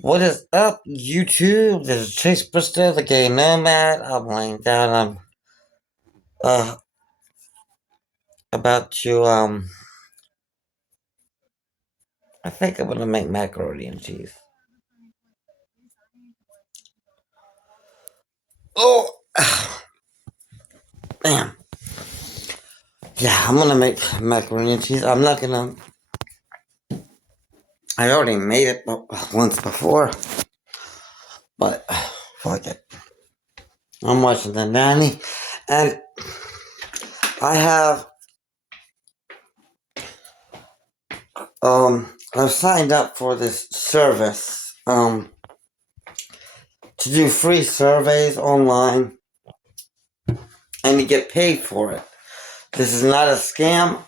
What is up, YouTube? This is Chase Bristow, the gay nomad. I'm laying down. I'm uh about to I think I'm gonna make macaroni and cheese. Oh, damn. Yeah, I'm gonna make macaroni and cheese. I'm not gonna. I already made it once before, but fuck it. I'm watching the nanny, and I have I've signed up for this service to do free surveys online and to get paid for it. This is not a scam.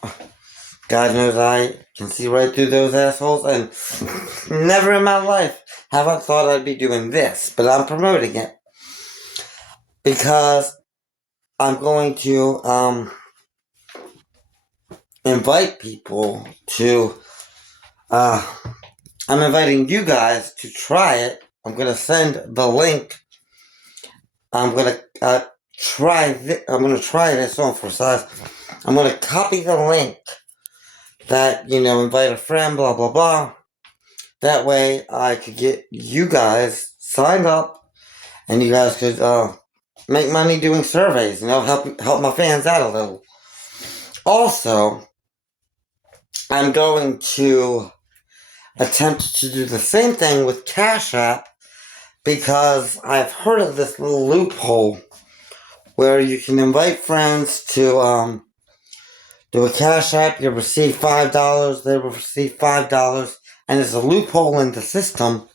God knows I can see right through those assholes, and never in my life have I thought I'd be doing this, but I'm promoting it because I'm going to invite people to. I'm inviting you guys to try it. I'm gonna send the link. I'm gonna try. I'm gonna try this on for size. I'm gonna copy the link that, invite a friend, blah, blah, blah. That way I could get you guys signed up and you guys could make money doing surveys, help my fans out a little. Also, I'm going to attempt to do the same thing with Cash App because I've heard of this little loophole where you can invite friends to do a Cash App, you receive $5, they will receive $5, and there's a loophole in the system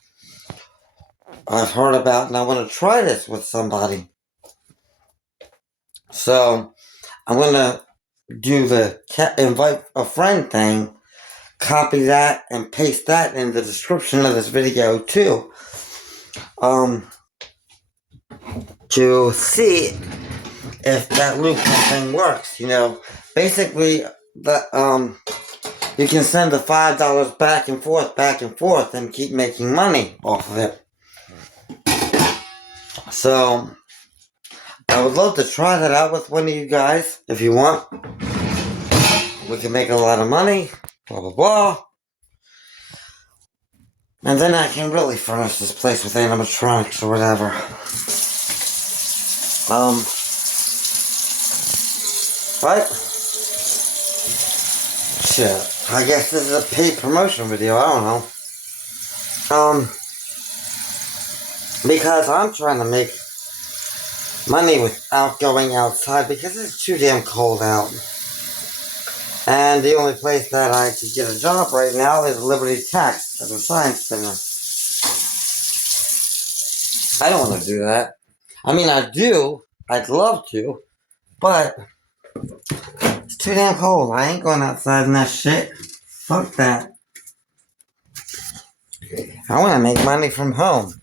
I've heard about, and I want to try this with somebody. So, I'm going to do the invite a friend thing, copy that, and paste that in the description of this video, too. To see if that loophole thing works, Basically, you can send the $5 back and forth, and keep making money off of it. So, I would love to try that out with one of you guys, if you want. We can make a lot of money, blah, blah, blah. And then I can really furnish this place with animatronics or whatever. Right? Shit. I guess this is a paid promotion video, I don't know. Because I'm trying to make money without going outside because it's too damn cold out. And the only place that I could get a job right now is Liberty Tax at the Science Center. I don't want to do that. I mean, I do. I'd love to. But it's too damn cold. I ain't going outside in that shit. Fuck that. I want to make money from home.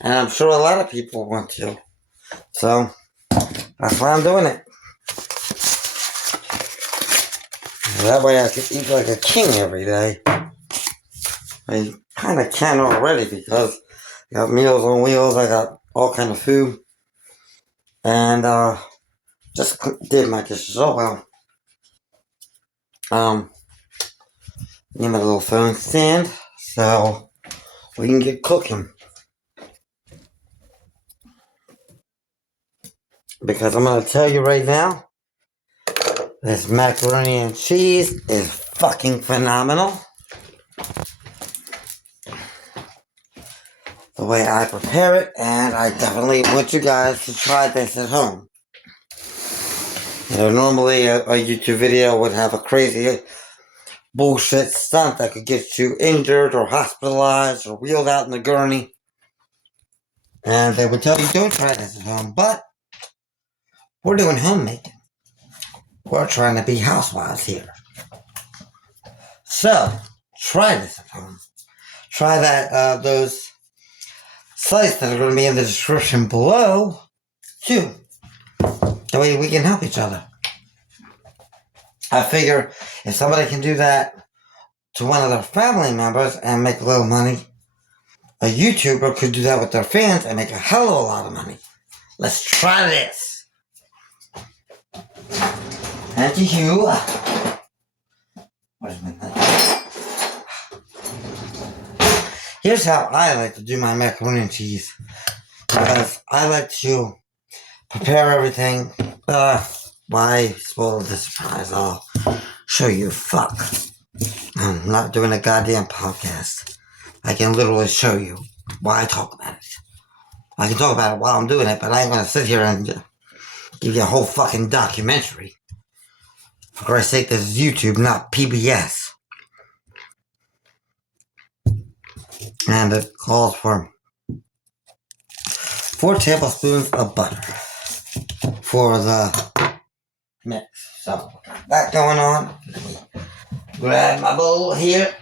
And I'm sure a lot of people want to. So, that's why I'm doing it. That way I can eat like a king every day. I kind of can already because I got Meals on Wheels. I got all kind of food. And just did my dishes. Oh well. Need my little phone stand so we can get cooking. Because I'm gonna tell you right now, this macaroni and cheese is fucking phenomenal. The way I prepare it, and I definitely want you guys to try this at home. Normally a YouTube video would have a crazy bullshit stunt that could get you injured or hospitalized or wheeled out in a gurney. And they would tell you don't try this at home, but we're doing homemaking. We're trying to be housewives here. So, try this at home. Try that, those sites that are going to be in the description below, too. That way we can help each other. I figure if somebody can do that to one of their family members and make a little money, a YouTuber could do that with their fans and make a hell of a lot of money. Let's try this. Thank you. Where's my knife? Here's how I like to do my macaroni and cheese. Because I like to prepare everything. Why spoil the surprise? I'll show you. Fuck. I'm not doing a goddamn podcast. I can literally show you why I talk about it. I can talk about it while I'm doing it, but I ain't gonna sit here and give you a whole fucking documentary. For Christ's sake, this is YouTube, not PBS. And it calls for 4 tablespoons of butter for the mix. So, got that going on. Let me grab my bowl here.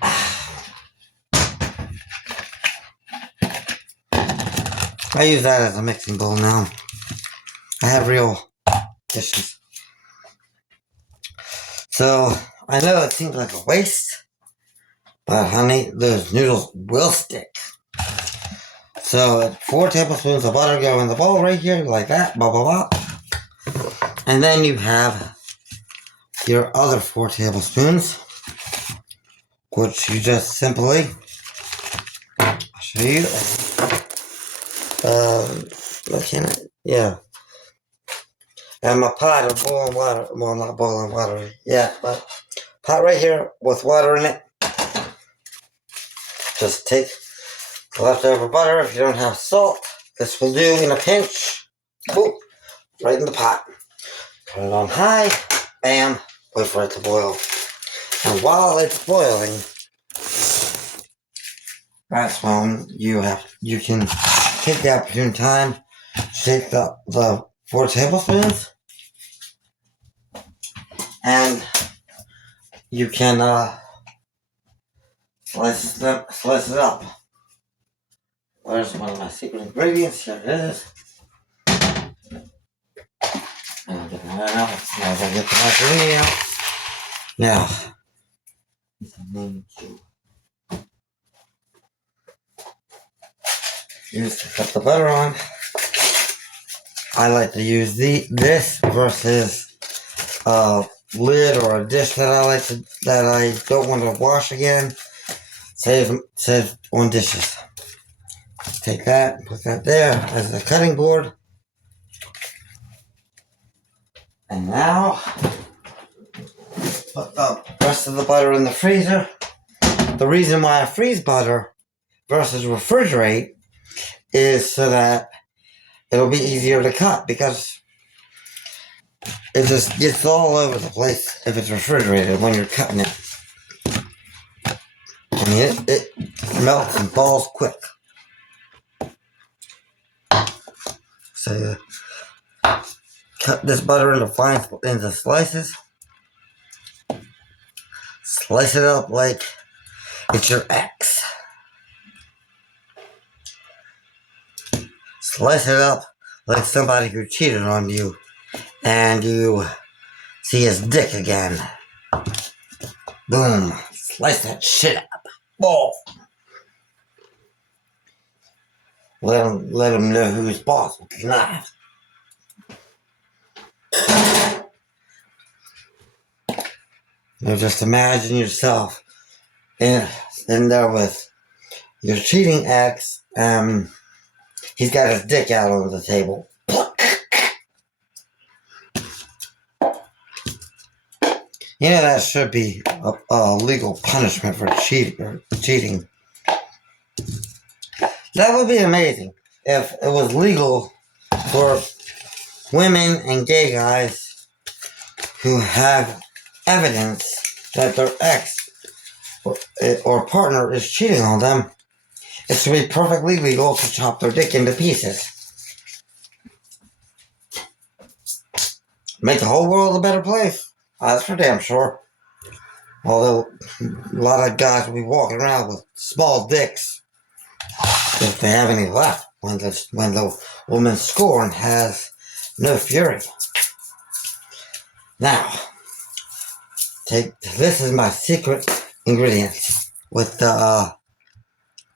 I use that as a mixing bowl now. I have real dishes. So, I know it seems like a waste, but honey, those noodles will stick. So, 4 tablespoons of butter go in the bowl right here, like that, blah, blah, blah. And then you have your other 4 tablespoons, which you just simply, I'll show you. Looking at, yeah. And my pot of boiling water, well, not boiling water yet, but pot right here with water in it. Just take the leftover butter. If you don't have salt, this will do in a pinch. Boop, right in the pot. Put it on high, bam, wait for it to boil. And while it's boiling, that's when you can take the opportune time to take the 4 tablespoons and you can slice it up. Where's one of my secret ingredients? Here it is. And I'll get that out. Now I get the macaroni out. Now, use to put the butter on. I like to use this versus a lid or a dish that I don't want to wash again. Save on dishes. Take that and put that there as a cutting board. And now put the rest of the butter in the freezer. The reason why I freeze butter versus refrigerate is so that it'll be easier to cut, because it just gets all over the place if it's refrigerated when you're cutting it. I mean, it melts and falls quick. So you cut this butter into slices. Slice it up like it's your ex. Slice it up like somebody who cheated on you and you see his dick again. Boom. Slice that shit up. Oh. Let him know who's boss with his knife. Now just imagine yourself in there with your cheating ex. He's got his dick out on the table. You know, that should be a legal punishment for cheating. That would be amazing if it was legal for women and gay guys who have evidence that their ex or partner is cheating on them. It should be perfectly legal to chop their dick into pieces. Make the whole world a better place. That's for damn sure. Although a lot of guys will be walking around with small dicks, if they have any left, when the woman's scorn has no fury. Now, this is my secret ingredient with the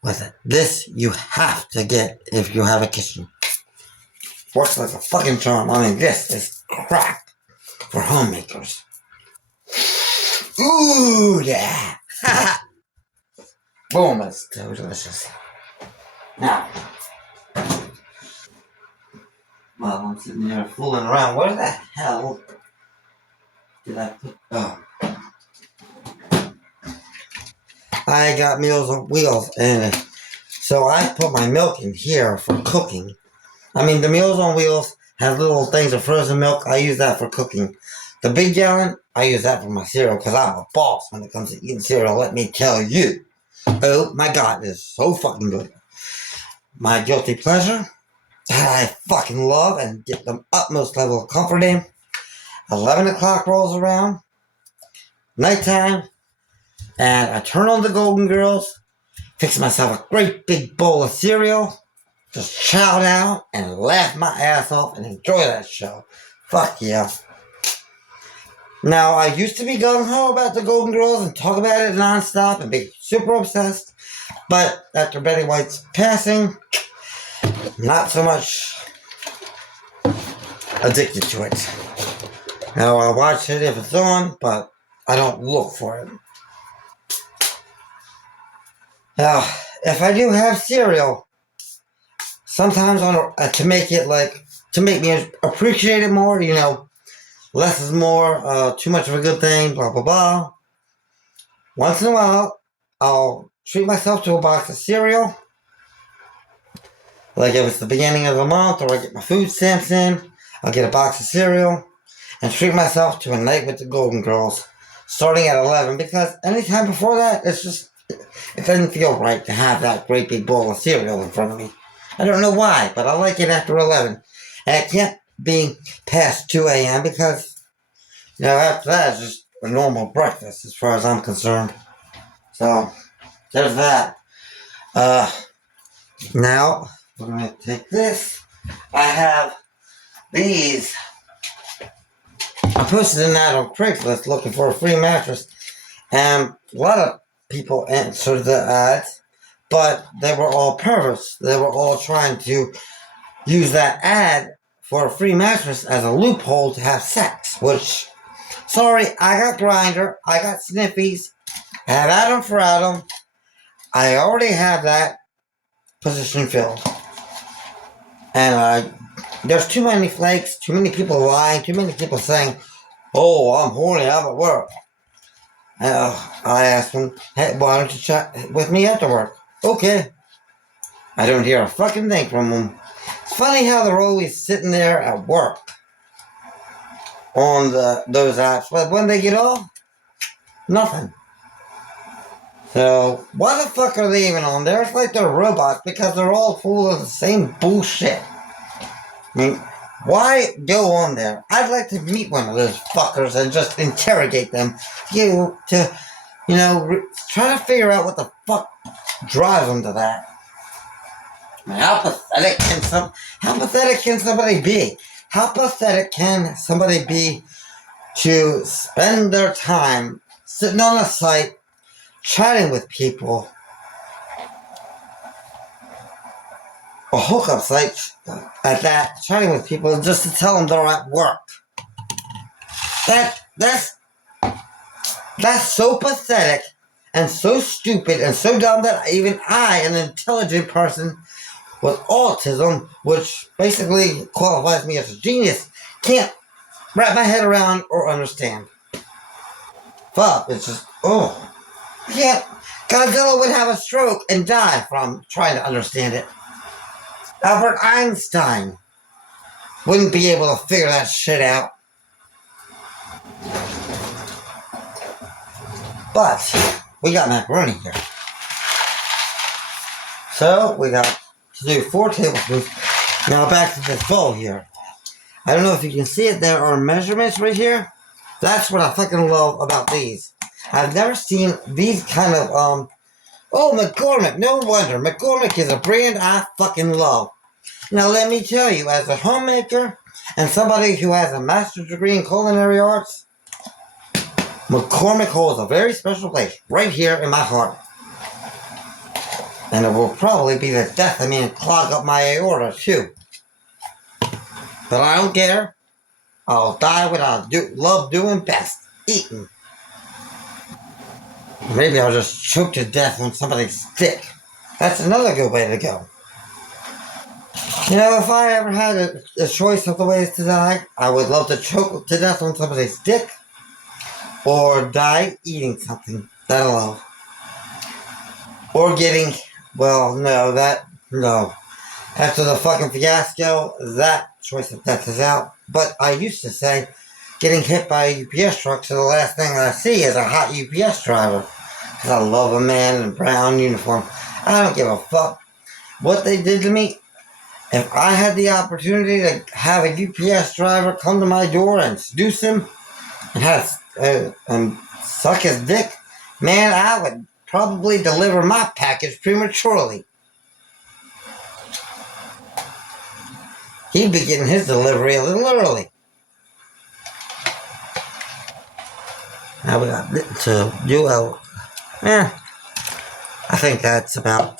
with it. This you have to get if you have a kitchen. Works like a fucking charm. I mean, this is crack for homemakers. Ooh, yeah. Boom, it's so delicious. Now, while I'm sitting here fooling around, where the hell did I put? Oh, I got Meals on Wheels, and so I put my milk in here for cooking. I mean, the Meals on Wheels has little things of frozen milk. I use that for cooking. The big gallon, I use that for my cereal because I'm a boss when it comes to eating cereal. Let me tell you. Oh my god, it's so fucking good. My guilty pleasure that I fucking love and get the utmost level of comfort in. 11 o'clock rolls around, nighttime, and I turn on the Golden Girls, fix myself a great big bowl of cereal, just chow down and laugh my ass off and enjoy that show. Fuck yeah. Now, I used to be gung-ho about the Golden Girls and talk about it nonstop and be super obsessed, but after Betty White's passing, not so much addicted to it. Now, I'll watch it if it's on, but I don't look for it. Now, if I do have cereal, sometimes to make it to make me appreciate it more, less is more, too much of a good thing, blah, blah, blah. Once in a while, I'll treat myself to a box of cereal. Like if it's the beginning of the month or I get my food stamps in, I'll get a box of cereal and treat myself to a night with the Golden Girls starting at 11 because anytime before that, it doesn't feel right to have that great big bowl of cereal in front of me. I don't know why, but I like it after 11. And it can't be past 2 a.m. because, after that it's just a normal breakfast as far as I'm concerned. So, there's that. Now, we're going to take this. I have these. I posted an ad on Craigslist looking for a free mattress, and a lot of people answered the ads, but they were all perverts. They were all trying to use that ad for a free mattress as a loophole to have sex, which, sorry, I got Grindr, I got Sniffies, I have Adam for Adam, I already have that position filled. And there's too many flakes, too many people lying, too many people saying, oh, I'm horny, I'm at work. I asked them, hey, why don't you chat with me after work? Okay. I don't hear a fucking thing from them. It's funny how they're always sitting there at work on those apps, but when they get off, nothing. So, why the fuck are they even on there? It's like they're robots because they're all full of the same bullshit. I mean, why go on there? I'd like to meet one of those fuckers and just interrogate them. Try to figure out what the fuck drives them to that. I mean, how pathetic can somebody be? How pathetic can somebody be to spend their time sitting on a site, chatting with people, a hookup site at that, chatting with people just to tell them they're at work? That's so pathetic and so stupid and so dumb that even I, an intelligent person with autism, which basically qualifies me as a genius, can't wrap my head around or understand. Fuck, it's just, I can't. Godzilla would have a stroke and die from trying to understand it. Albert Einstein wouldn't be able to figure that shit out. But we got macaroni here. So we got to do 4 tablespoons. Now back to this bowl here. I don't know if you can see it. There are measurements right here. That's what I fucking love about these. I've never seen these kind of, McCormick. No wonder. McCormick is a brand I fucking love. Now let me tell you, as a homemaker and somebody who has a master's degree in culinary arts, McCormick holds a very special place right here in my heart. And it will probably be the death of me and clog up my aorta too. But I don't care. I'll die what I love doing best, eating. Maybe I'll just choke to death on somebody's dick. That's another good way to go. You know, if I ever had a choice of the ways to die, I would love to choke to death on somebody's dick or die eating something that I love. Or getting, no. After the fucking fiasco, that choice of death is out. But I used to say, getting hit by a UPS truck, so the last thing I see is a hot UPS driver. Because I love a man in a brown uniform. I don't give a fuck what they did to me. If I had the opportunity to have a UPS driver come to my door and seduce him and suck his dick, man, I would probably deliver my package prematurely. He'd be getting his delivery a little early. Now we got to do I think that's about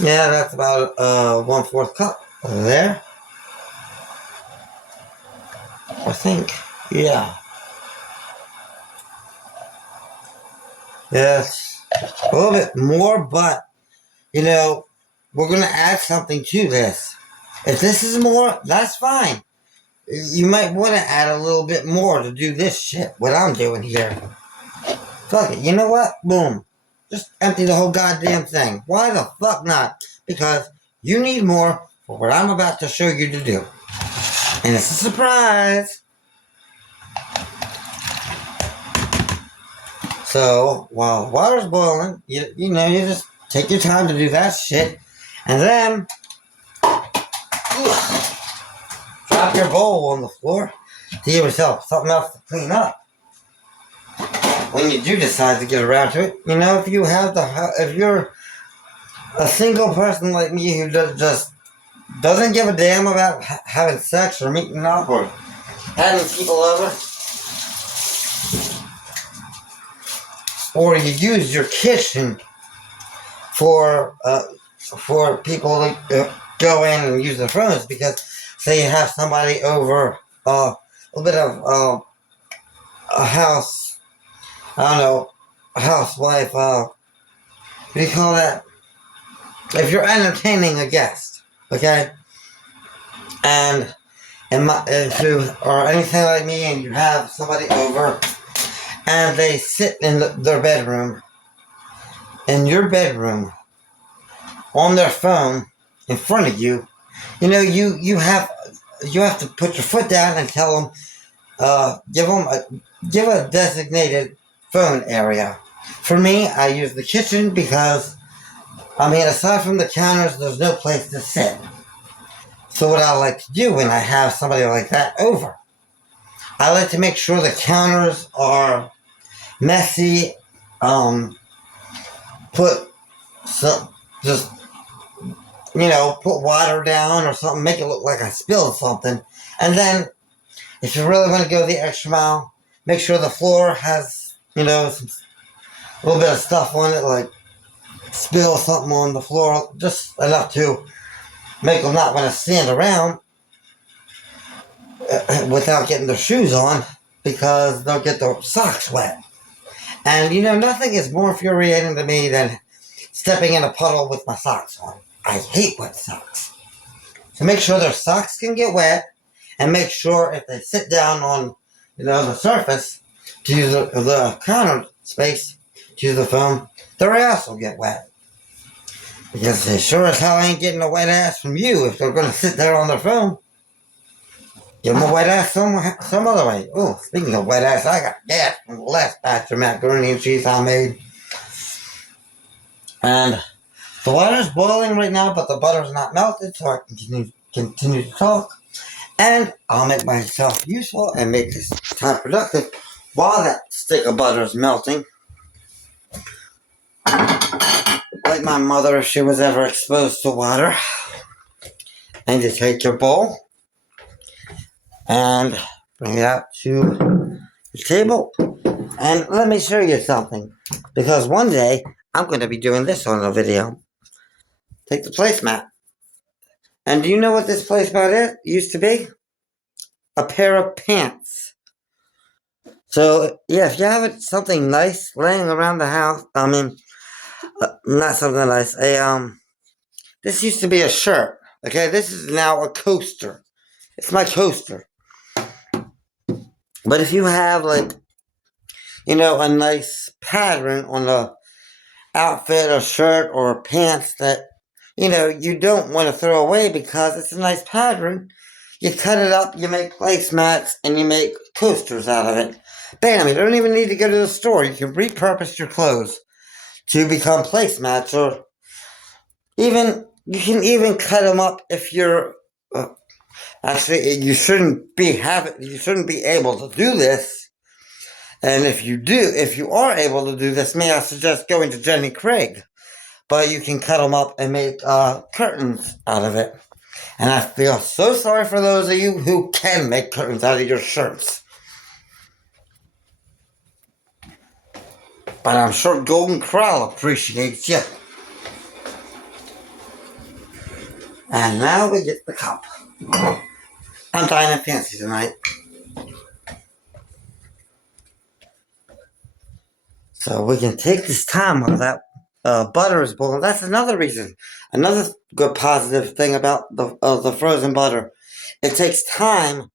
1/4 cup there. I think, yeah. Yes, a little bit more, but, you know, we're going to add something to this. If this is more, that's fine. You might want to add a little bit more to do this shit, what I'm doing here. Fuck it, you know what? Boom. Just empty the whole goddamn thing. Why the fuck not? Because you need more for what I'm about to show you to do. And it's a surprise. So, while water's boiling, you just take your time to do that shit. And then, drop your bowl on the floor to give yourself something else to clean up. When you do decide to get around to it, you know, if you're a single person like me who just doesn't give a damn about having sex or meeting up or having people over, or you use your kitchen for people to go in and use their phones because say you have somebody over, a little bit of a house, I don't know, a housewife, what do you call that? If you're entertaining a guest, okay? And if you are anything like me and you have somebody over and they sit in their bedroom, in your bedroom, on their phone, in front of you, you know, you have to put your foot down and tell them, give a designated phone area. For me, I use the kitchen because, I mean, aside from the counters, there's no place to sit. So what I like to do when I have somebody like that over, I like to make sure the counters are messy, put water down or something, make it look like I spilled something. And then, if you really want to go the extra mile, make sure the floor has, a little bit of stuff on it, like spill something on the floor, just enough to make them not want to stand around without getting their shoes on because they'll get their socks wet. And, nothing is more infuriating to me than stepping in a puddle with my socks on. I hate wet socks. So make sure their socks can get wet, and make sure if they sit down on, the surface to use the counter space to use the phone, their ass will get wet. Because they sure as hell ain't getting a wet ass from you if they're going to sit there on their phone. Give them a wet ass some other way. Oh, speaking of wet ass, I got gas from the last batch of macaroni and cheese I made. And the water's boiling right now, but the butter's not melted, so I can continue to talk. And I'll make myself useful and make this time productive while that stick of butter is melting. Like my mother, if she was ever exposed to water. And you take your bowl and bring it out to the table. And let me show you something. Because one day, I'm going to be doing this on the video. Take the placemat. And do you know what this placemat used to be? A pair of pants. So, yeah, if you have something nice laying around the house, not something nice, this used to be a shirt. Okay, this is now a coaster. It's my coaster. But if you have, like, a nice pattern on a outfit or shirt or pants that, you don't want to throw away because it's a nice pattern, you cut it up, you make placemats, and you make coasters out of it. Bam, you don't even need to go to the store. You can repurpose your clothes to become placemats, or you can even cut them up if you're, actually, you shouldn't be able to do this. And if you are able to do this, may I suggest going to Jenny Craig. But you can cut them up and make curtains out of it. And I feel so sorry for those of you who can make curtains out of your shirts. But I'm sure Golden Corral appreciates you. And now we get the cup. I'm dining fancy tonight. So we can take this time while that butter is boiling. That's another reason. Another good positive thing about the frozen butter. It takes time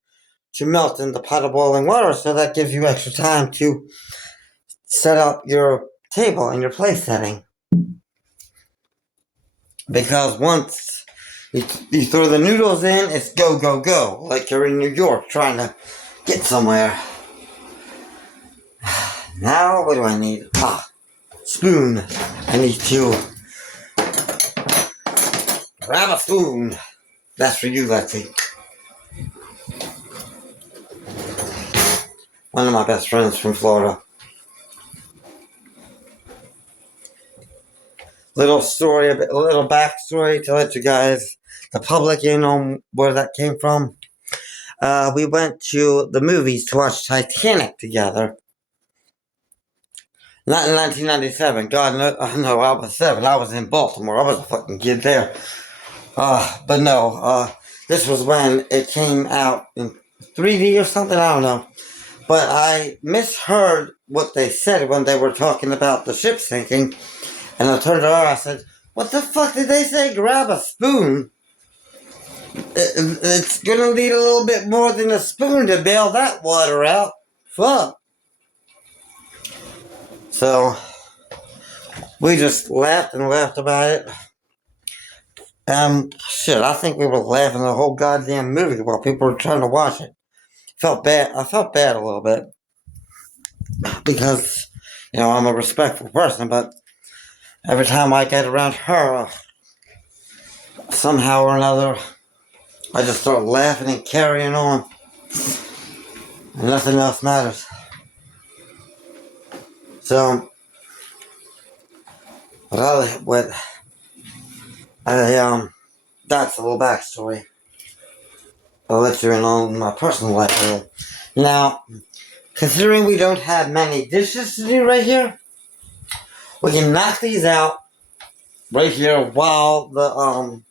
to melt in the pot of boiling water, so that gives you extra time to set up your table and your place setting. Because once you throw the noodles in, it's go, go, go. Like you're in New York trying to get somewhere. Now, what do I need? Spoon. I need to grab a spoon. That's for you, Lexi. One of my best friends from Florida. Little backstory to let you guys, the public, in on where that came from. We went to the movies to watch Titanic together. Not in 1997. God, no, I was 7. I was in Baltimore. I was a fucking kid there. But no, this was when it came out in 3D or something. I don't know. But I misheard what they said when they were talking about the ship sinking. And I turned to her, I said, "What the fuck did they say? Grab a spoon? It's gonna need a little bit more than a spoon to bail that water out. Fuck." So, we just laughed and laughed about it. Shit, I think we were laughing the whole goddamn movie while people were trying to watch it. Felt bad. I felt bad a little bit. Because, I'm a respectful person, but every time I get around her, somehow or another, I just start laughing and carrying on. And nothing else matters. So, that's a little backstory. I'll let you in on my personal life a little. Now, considering we don't have many dishes to do right here, we can knock these out right here while the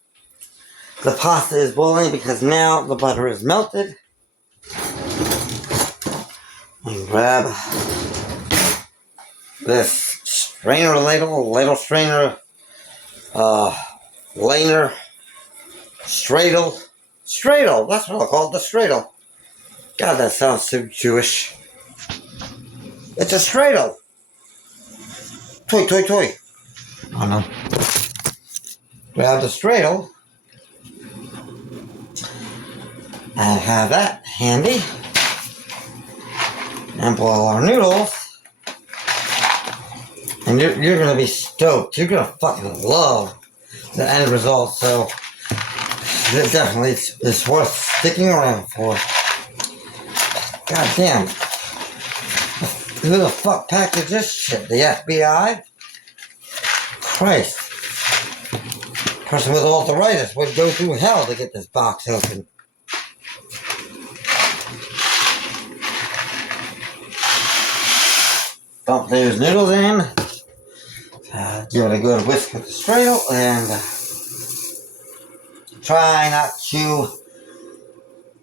pasta is boiling, because now the butter is melted. And grab this strainer ladle strainer, laner, Stradle, that's what I'll call it, the Stradle. God, that sounds so Jewish. It's a Stradle. Toy. Oh no. Grab the Stradle and have that handy. And boil our noodles. And you're gonna be stoked. You're gonna fucking love the end result. So it definitely is worth sticking around for. God damn. Who the fuck packaged this shit? The FBI? Christ. Person with arthritis would go through hell to get this box open. Dump those noodles in. Give it a good whisk with the straddle and try not to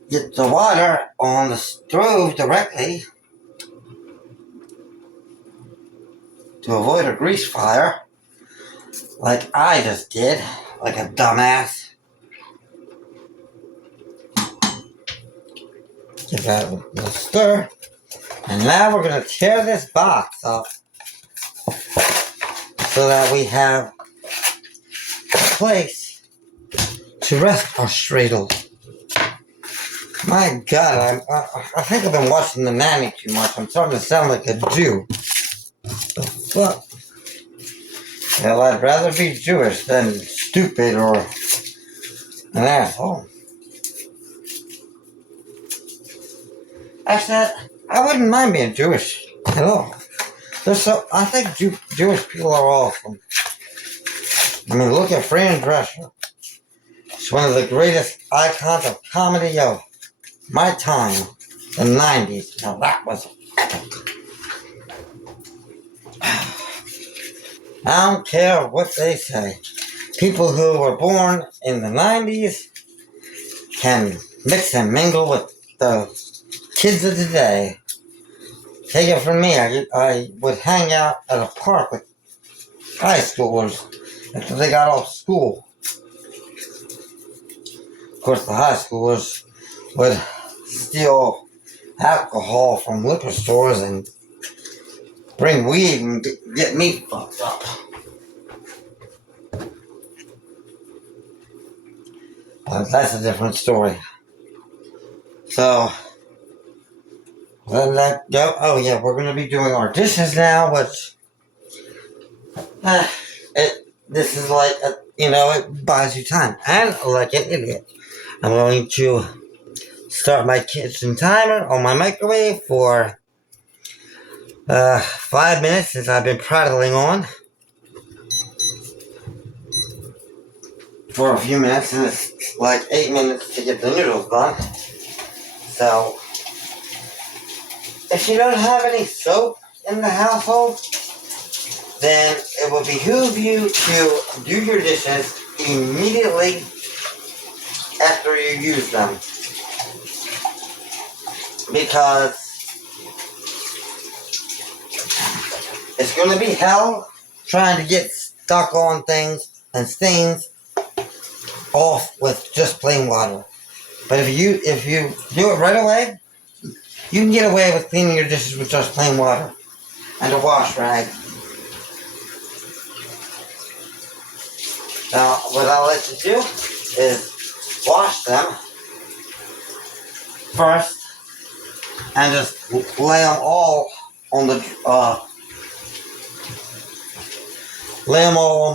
get the water on the stove directly to avoid a grease fire like I just did, like a dumbass. Give that a little stir. And now we're going to tear this box up so that we have a place to rest our straddle. My God, I think I've been watching The Nanny too much. I'm starting to sound like a Jew. The fuck? Well, I'd rather be Jewish than stupid or an asshole. Actually, I wouldn't mind being Jewish at all. I think Jewish people are awesome. I mean, look at Fran Drescher. She's one of the greatest icons of comedy of my time, the 90s. Now that was I don't care what they say. People who were born in the 90s can mix and mingle with the kids of today. Take it from me, I would hang out at a park with high schoolers after they got off school. Of course, the high schoolers would steal alcohol from liquor stores and bring weed and get me fucked up. But that's a different story. So, let that go. Oh yeah, we're gonna be doing our dishes now, which this is like it buys you time. And like an idiot, I'm going to start my kitchen timer on my microwave for 5 minutes since I've been prattling on for a few minutes, and it's like 8 minutes to get the noodles done. So, if you don't have any soap in the household, then it will behoove you to do your dishes immediately after you use them. Because it's going to be hell trying to get stuck on things and stains off with just plain water. But if you do it right away, you can get away with cleaning your dishes with just plain water and a wash rag. Now, what I'll let you do is wash them first and just lay them all on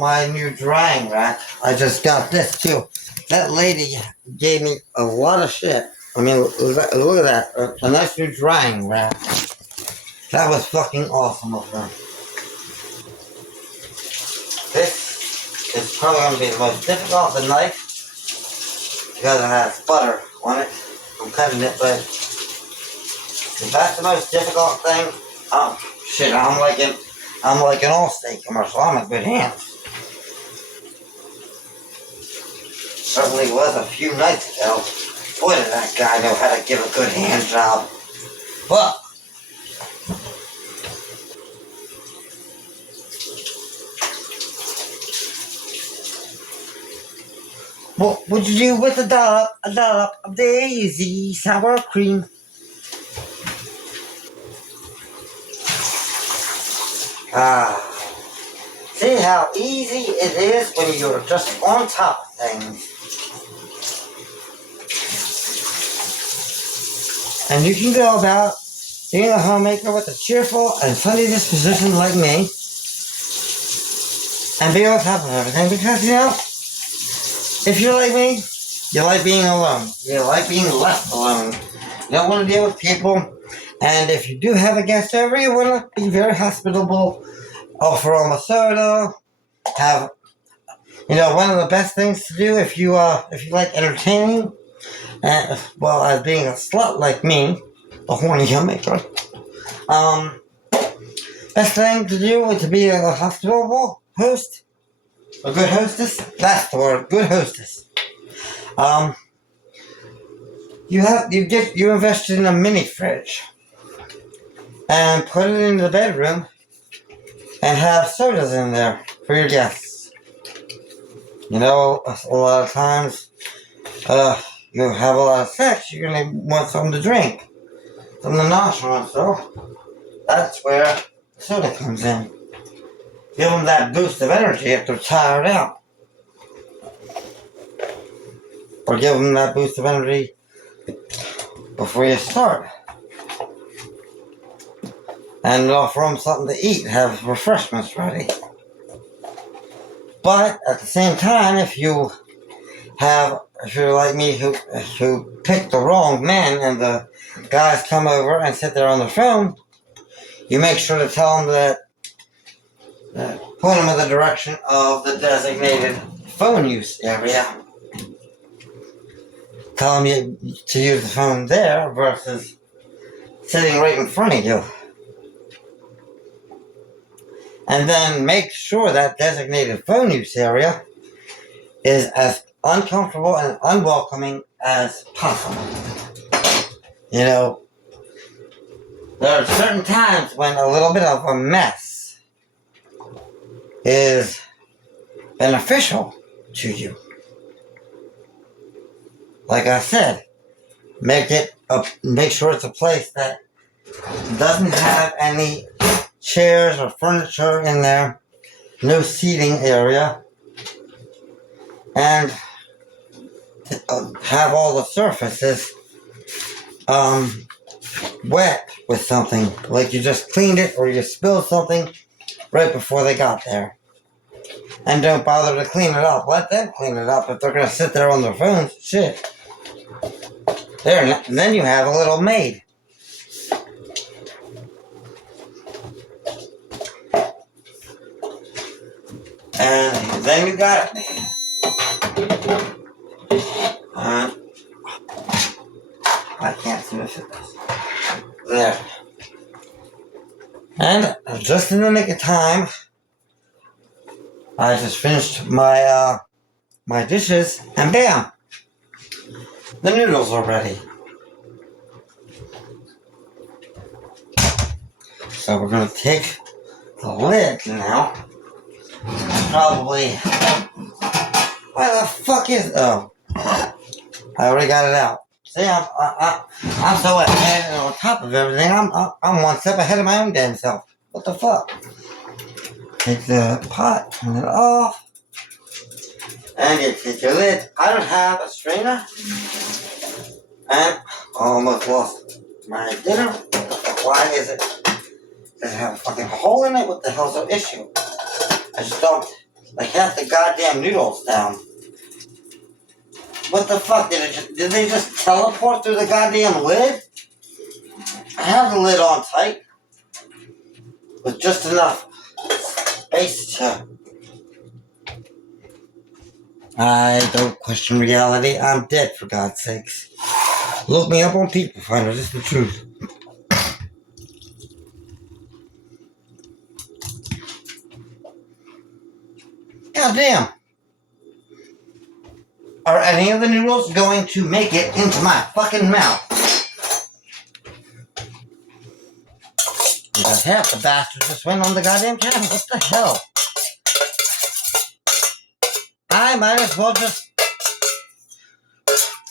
my new drying rack. I just got this too. That lady gave me a lot of shit. I mean, look at that. A nice new drying rack. That was fucking awesome of her. This is probably going to be the most difficult with the knife because it has butter on it. I'm cutting it, but if that's the most difficult thing, oh shit, I'm like an Allstate commercial. I'm in good hands. Certainly was a few nights ago. Boy, did that guy know how to give a good hand job. But what would you do with a dollop of Daisy sour cream? See how easy it is when you're just on top of things. And you can go about being a homemaker with a cheerful and sunny disposition like me and be on top of everything because, if you're like me, you like being alone. You like being left alone. You don't want to deal with people. And if you do have a guest over, you want to be very hospitable. Offer them a soda. Have, one of the best things to do if you like entertaining. And, well, as being a slut like me, a horny homemaker, best thing to do is to be hospitable host, a good hostess, that's the word, good hostess. You invested in a mini fridge and put it in the bedroom and have sodas in there for your guests. You know, a lot of times, you have a lot of sex, you're gonna want something to drink, something to nosh on, so that's where the soda comes in. Give them that boost of energy if they're tired out. Or give them that boost of energy before you start. And offer them something to eat, have refreshments ready. But at the same time, if you're like me who picked the wrong man and the guys come over and sit there on the phone, you make sure to tell them that point them in the direction of the designated phone use area. Tell them to use the phone there versus sitting right in front of you. And then make sure that designated phone use area is as uncomfortable and unwelcoming as possible. You know, there are certain times when a little bit of a mess is beneficial to you. Like I said, make sure it's a place that doesn't have any chairs or furniture in there, no seating area, and have all the surfaces wet with something, like you just cleaned it or you spilled something right before they got there. And don't bother to clean it up. Let them clean it up if they're going to sit there on their phones. Shit. There, then you have a little maid. And then you got it. I can't seem to fit this. There. And just in the nick of time, I just finished my my dishes, and bam! The noodles are ready. So we're gonna take the lid now. Probably. Where the fuck is? Oh, I already got it out. See, I'm so ahead and on top of everything. I'm one step ahead of my own damn self. What the fuck? Take the pot, turn it off, and you take your lid. I don't have a strainer, and I almost lost my dinner. Why is it? Does it have a fucking hole in it? What the hell's the issue? I just don't. Like half the goddamn noodles down. What the fuck? Did they just teleport through the goddamn lid? I have the lid on tight with just enough space to. I don't question reality. I'm dead, for God's sakes. Look me up on People Finder. This is the truth. God damn. Are any of the noodles going to make it into my fucking mouth? Because half the bastards just went on the goddamn channel. What the hell? I might as well just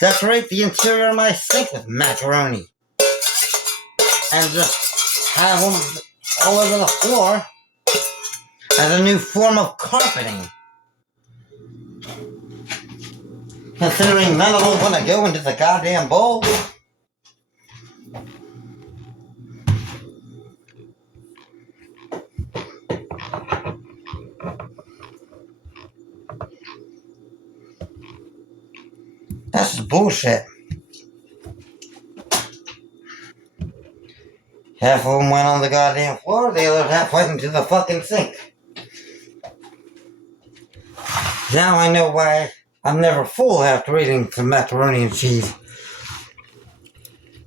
decorate the interior of my sink with macaroni. And just have them all over the floor as a new form of carpeting. Considering none of them want to go into the goddamn bowl. That's just bullshit. Half of them went on the goddamn floor, the other half went into the fucking sink. Now I know why I'm never full after eating some macaroni and cheese.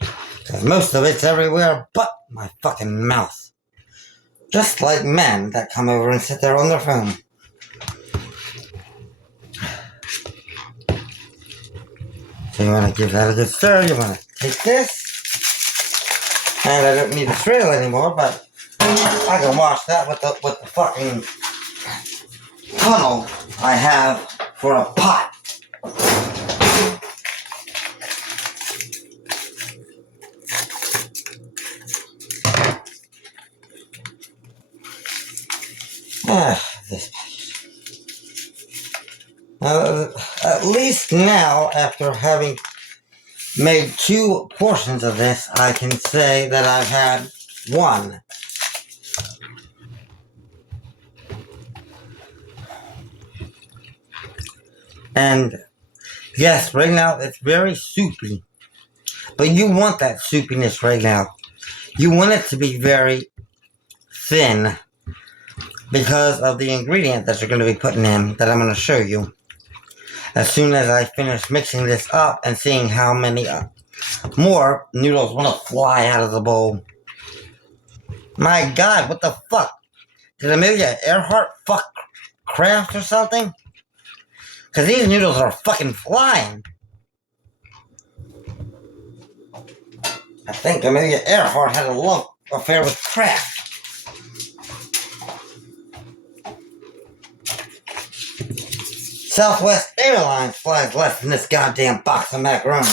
Because most of it's everywhere but my fucking mouth. Just like men that come over and sit there on their phone. So you want to give that a good stir. You want to take this. And I don't need a strainer anymore, but I can wash that with the fucking tunnel I have for a pot. This at least now, after having made 2 portions of this, I can say that I've had 1. And yes, right now it's very soupy. But you want that soupiness right now. You want it to be very thin because of the ingredient that you're going to be putting in that I'm going to show you. As soon as I finish mixing this up and seeing how many more noodles want to fly out of the bowl. My God, what the fuck? Did Amelia Earhart fuck Kraft or something? Because these noodles are fucking flying. I think Amelia Earhart had a love affair with Kraft. Southwest Airlines flies less than this goddamn box of macaroni.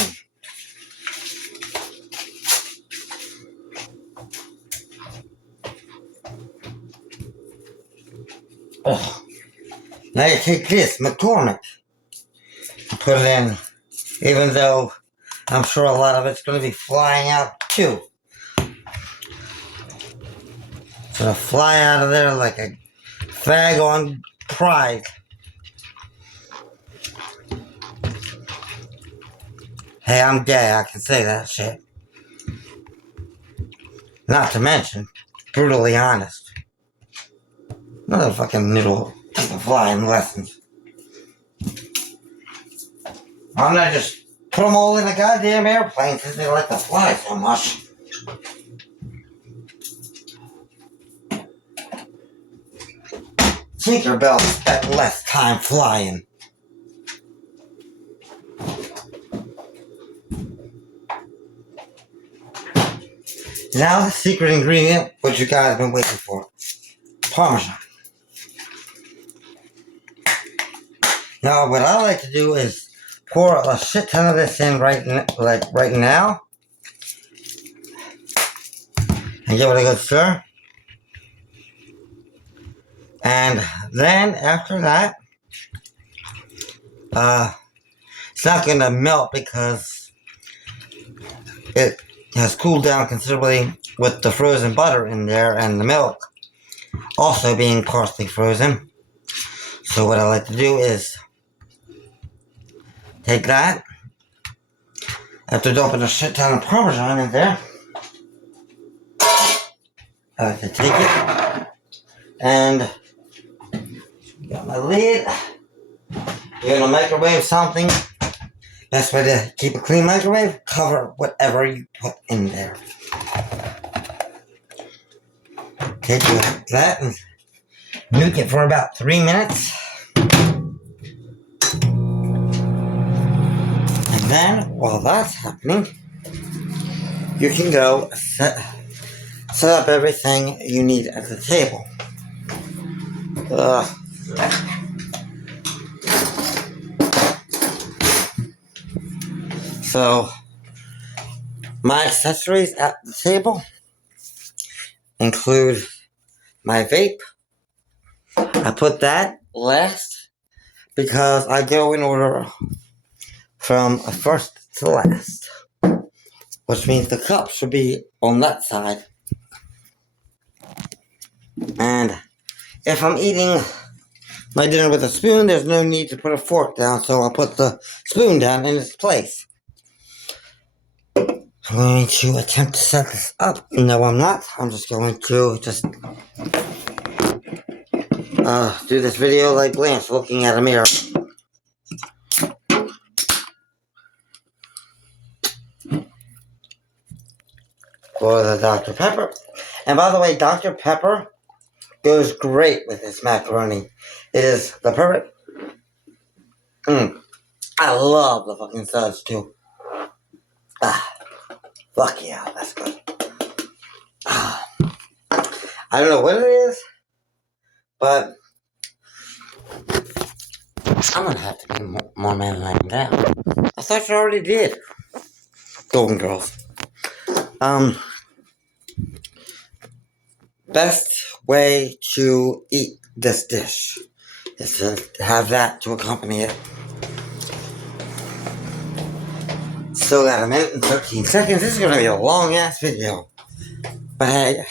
Ugh. Now you take this McCormick and put it in, even though I'm sure a lot of it's going to be flying out too. It's going to fly out of there like a fag on pride. Hey, I'm gay, I can say that shit. Not to mention, brutally honest. Another fucking noodle flying lessons. I'm gonna just put them all in a goddamn airplane because they like to fly so much. Tinkerbell spent less time flying. Now the secret ingredient, what you guys have been waiting for. Parmesan. Now what I like to do is pour a shit ton of this in right now. And give it a good stir. And then after that, it's not going to melt because it has cooled down considerably with the frozen butter in there and the milk also being partially frozen. So what I like to do is take that, after dumping a shit ton of Parmesan in there, I like to take it and got my lid. You're gonna microwave something. Best way to keep a clean microwave, cover whatever you put in there. Okay, do that and nuke it for about 3 minutes. And then, while that's happening, you can go set up everything you need at the table. So, my accessories at the table include my vape. I put that last because I go in order from first to last, which means the cup should be on that side. And if I'm eating my dinner with a spoon, there's no need to put a fork down, so I'll put the spoon down in its place. I'm going to attempt to set this up. No, I'm not. I'm just going to do this video like Blanche looking at a mirror. For the Dr. Pepper. And by the way, Dr. Pepper goes great with this macaroni. It is the perfect. I I love the fucking suds too. Fuck yeah, that's good. I don't know what it is, but I'm gonna have to be more man like that. I thought you already did. Golden Girls. Best way to eat this dish is to have that to accompany it. Still got a minute and 13 seconds. This is gonna be a long ass video. But hey,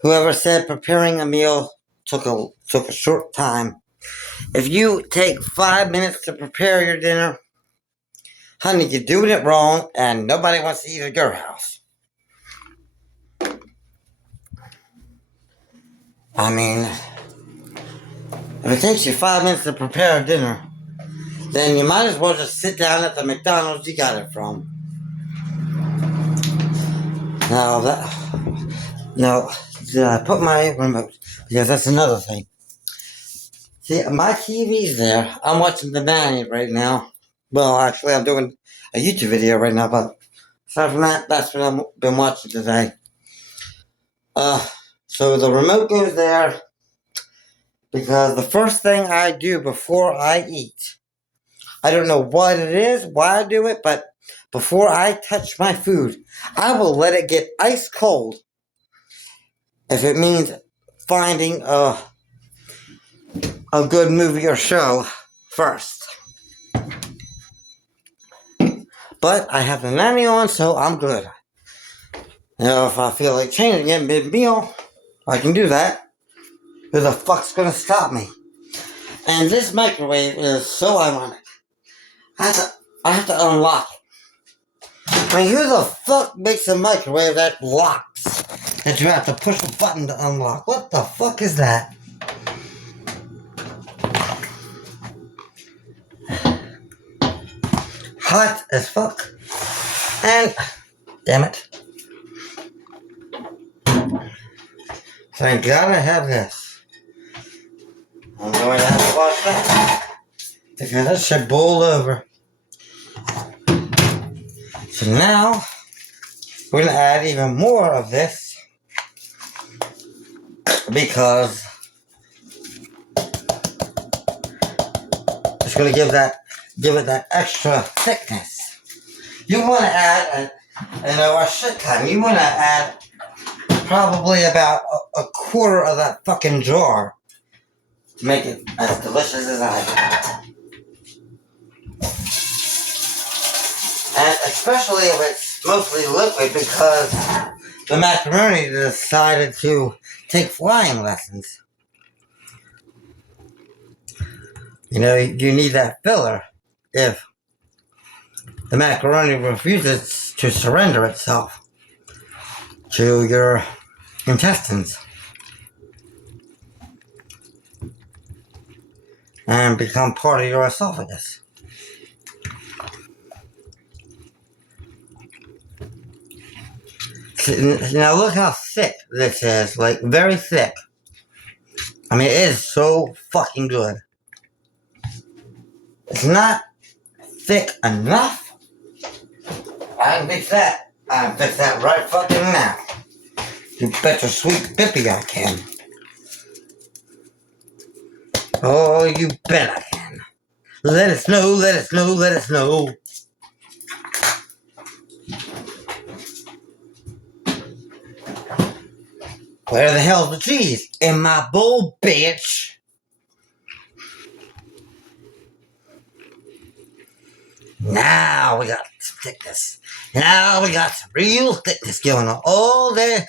whoever said preparing a meal took a short time. If you take 5 minutes to prepare your dinner, honey, you're doing it wrong and nobody wants to eat at your house. I mean, if it takes you 5 minutes to prepare a dinner, then you might as well just sit down at the McDonald's you got it from. No, did I put my remote? Because that's another thing. See, my TV's there. I'm watching The Nanny right now. Well, actually, I'm doing a YouTube video right now, but aside from that, that's what I've been watching today. So the remote goes there because the first thing I do before I eat, I don't know what it is, why I do it, but before I touch my food, I will let it get ice cold if it means finding a good movie or show first. But I have The Nanny on, so I'm good. If I feel like changing it mid-meal, I can do that. Who the fuck's gonna stop me? And this microwave is so ironic. I have to unlock it. I mean, who the fuck makes a microwave that locks? That you have to push a button to unlock? What the fuck is that? Hot as fuck. And, damn it. Thank God I have this. I'm going to have to wash that. Because that should boil over. So now, we're going to add even more of this. Because it's going to give it that extra thickness. You want to add, a shit ton. You want to add probably about a quarter of that fucking jar to make it as delicious as I can. And especially if it's mostly liquid, because the macaroni decided to take flying lessons. You know, you need that filler if the macaroni refuses to surrender itself to your intestines and become part of your esophagus. Now look how thick this is, like very thick. I mean, it is so fucking good. It's not thick enough. I can fix that. I can fix that right fucking now. You bet your sweet bippy I can. Oh, you bet I can. Let us know, let us know, let us know. Where the hell's the cheese? In my bowl, bitch. Now we got some thickness. Now we got some real thickness going on. Oh, there.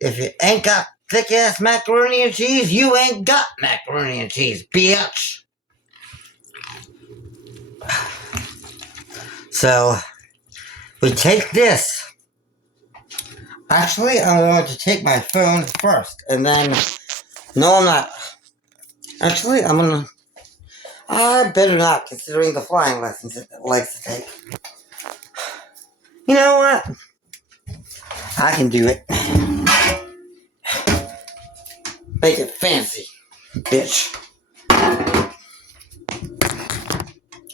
If you ain't got thick ass macaroni and cheese, you ain't got macaroni and cheese, bitch. So, we take this. Actually, I'm going to take my phone first, and then, no, I'm not. Actually, I better not, considering the flying lessons it likes to take. You know what? I can do it. Make it fancy, bitch.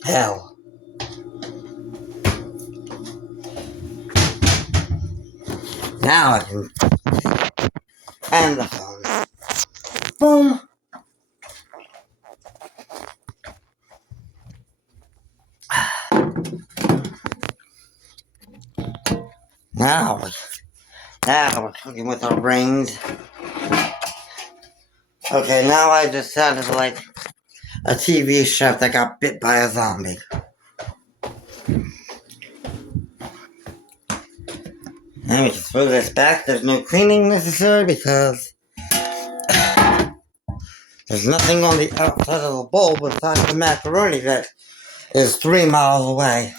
hell. Now I can end the phone. Boom. Now we're cooking with our brains. Okay, now I just sounded like a TV chef that got bit by a zombie. And we can throw this back. There's no cleaning necessary because there's nothing on the outside of the bowl besides the macaroni that is 3 miles away.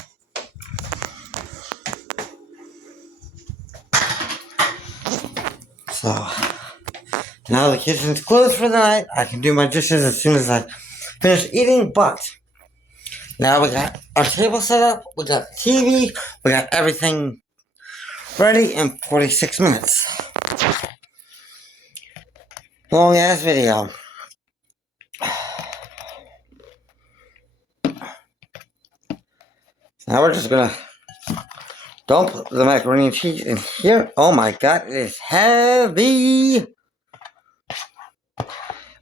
So, now the kitchen's closed for the night. I can do my dishes as soon as I finish eating, but now we got our table set up, we got TV, we got everything ready in 46 minutes. Long ass video. Now we're just gonna dump the macaroni and cheese in here. Oh my god, it is heavy!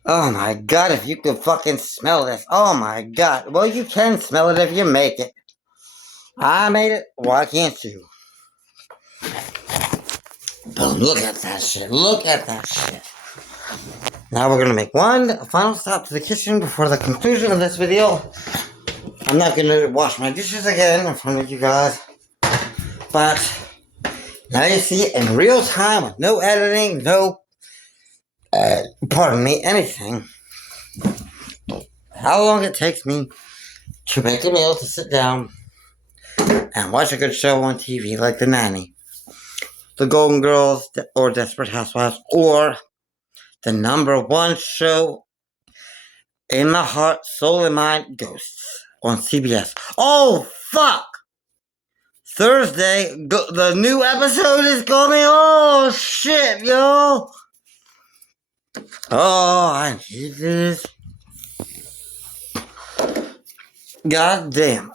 Oh my god, if you could fucking smell this. Oh my god. Well, you can smell it if you make it. I made it. Why can't you? Boom, look at that shit. Look at that shit. Now we're gonna make one final stop to the kitchen before the conclusion of this video. I'm not gonna wash my dishes again in front of you guys. But now you see it in real time with no editing, no, pardon me, anything. How long it takes me to make a meal, to sit down and watch a good show on TV like The Nanny, The Golden Girls, or Desperate Housewives, or the #1 show in my heart, soul, and mind, Ghosts on CBS. Oh, fuck! Thursday, the new episode is coming. Oh, shit, yo! Oh, I need this. God damn.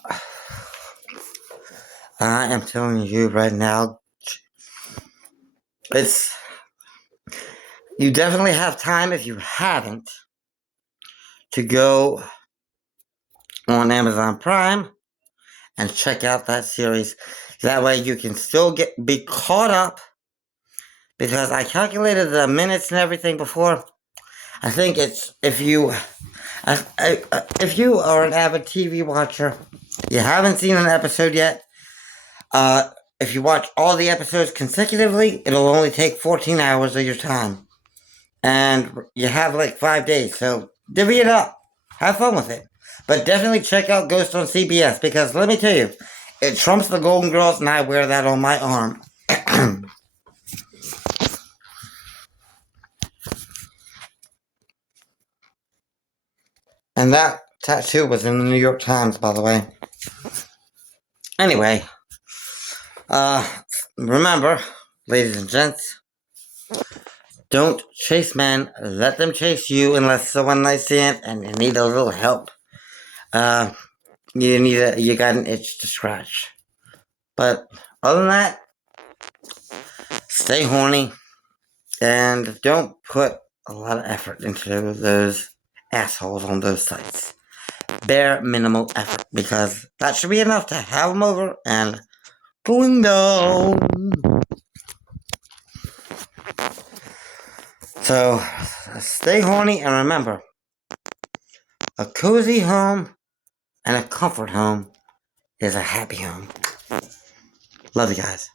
I am telling you right now, you definitely have time, if you haven't, to go on Amazon Prime and check out that series. That way you can still be caught up, because I calculated the minutes and everything before. I think it's, if you are an avid TV watcher, you haven't seen an episode yet, if you watch all the episodes consecutively, it'll only take 14 hours of your time. And you have like 5 days, so divvy it up. Have fun with it. But definitely check out Ghost on CBS, because let me tell you, it trumps the Golden Girls, and I wear that on my arm. And that tattoo was in the New York Times, by the way. Anyway, remember, ladies and gents, don't chase men, let them chase you, unless it's a one-night stand and you need a little help. You got an itch to scratch. But other than that, stay horny and don't put a lot of effort into those assholes on those sites. Bare minimal effort, because that should be enough to have them over and going down. So, stay horny, and remember, a cozy home and a comfort home is a happy home. Love you guys.